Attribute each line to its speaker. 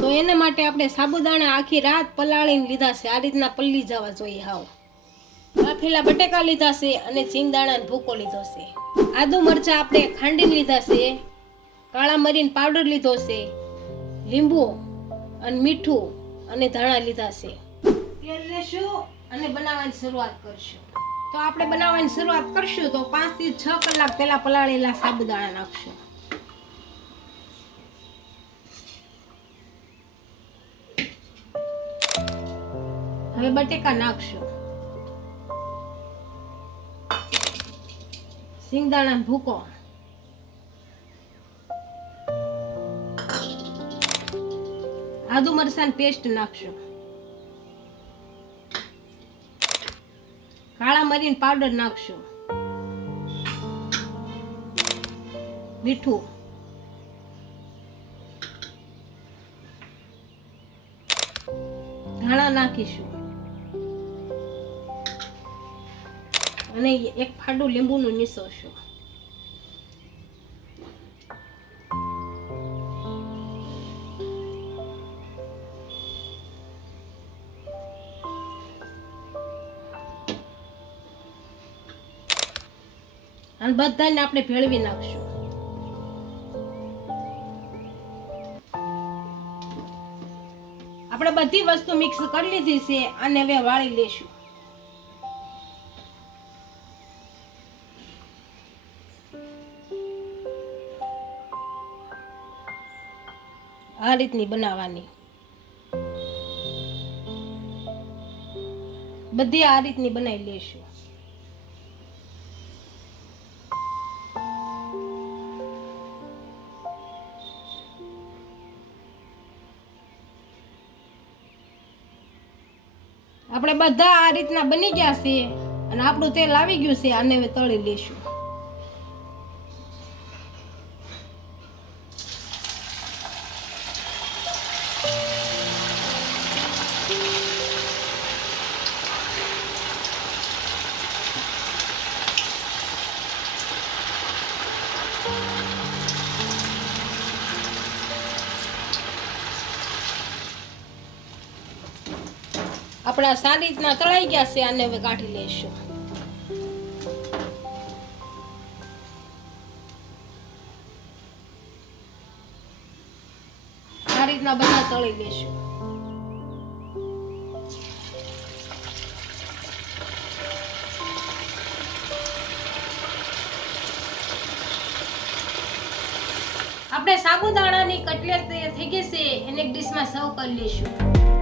Speaker 1: તો એના માટે આપણે સાબુદાણા આખી રાત પલાળીને લીધા છે. આ રીતના પલ્લી જવા જોઈએ હાવ. બાફેલા બટેકા લીધા છે અને સિંગદાણાનો ભૂકો લીધો છે. આદુ મરચાં આપણે ખાંડીને લીધા છે. કાળા મરીન પાવડર લીધો છે. લીંબુ અને મીઠું અને ધાણા લીધા છે. તેલ લેશું અને બનાવવાની શરૂઆત કરશું. તો આપણે બનાવવાની શરૂઆત કરશું તો પાંચથી છ કલાક પહેલા પલાળેલા સાબુદાણા નાખશું. હવે બટેકા નાખશું. સિંગદાણા ભૂકો. આદુ મરસાન પેસ્ટ નાખશું. કાળા મરીન પાવડર નાખશું. મીઠું. ધાણા નાખીશું. અને એક ફાડું લીંબુનું નીસોશું અને બધાને આપણે ભેળવી નાખશું. આપણે બધી વસ્તુ મિક્સ કરી લીધી છે અને હવે વાળી લેશું. આ રીતની બનાવવાની. બધી આ રીતની બનાવી લેશું. આપણે બધા આ રીતના બની ગયા છે અને આપણું તેલ આવી ગયું છે, આને હવે તળી લેશું. આપણા સારી રીતના તળાઈ ગયા છે, આને હવે કાઢી લઈશું. આ રીતના બધા તળી લેશું આપણે સાબુદાણાની કટલેટ તૈયાર થઈ ગઈ છે, એને એક ડીશમાં સર્વ કરી લઈશું.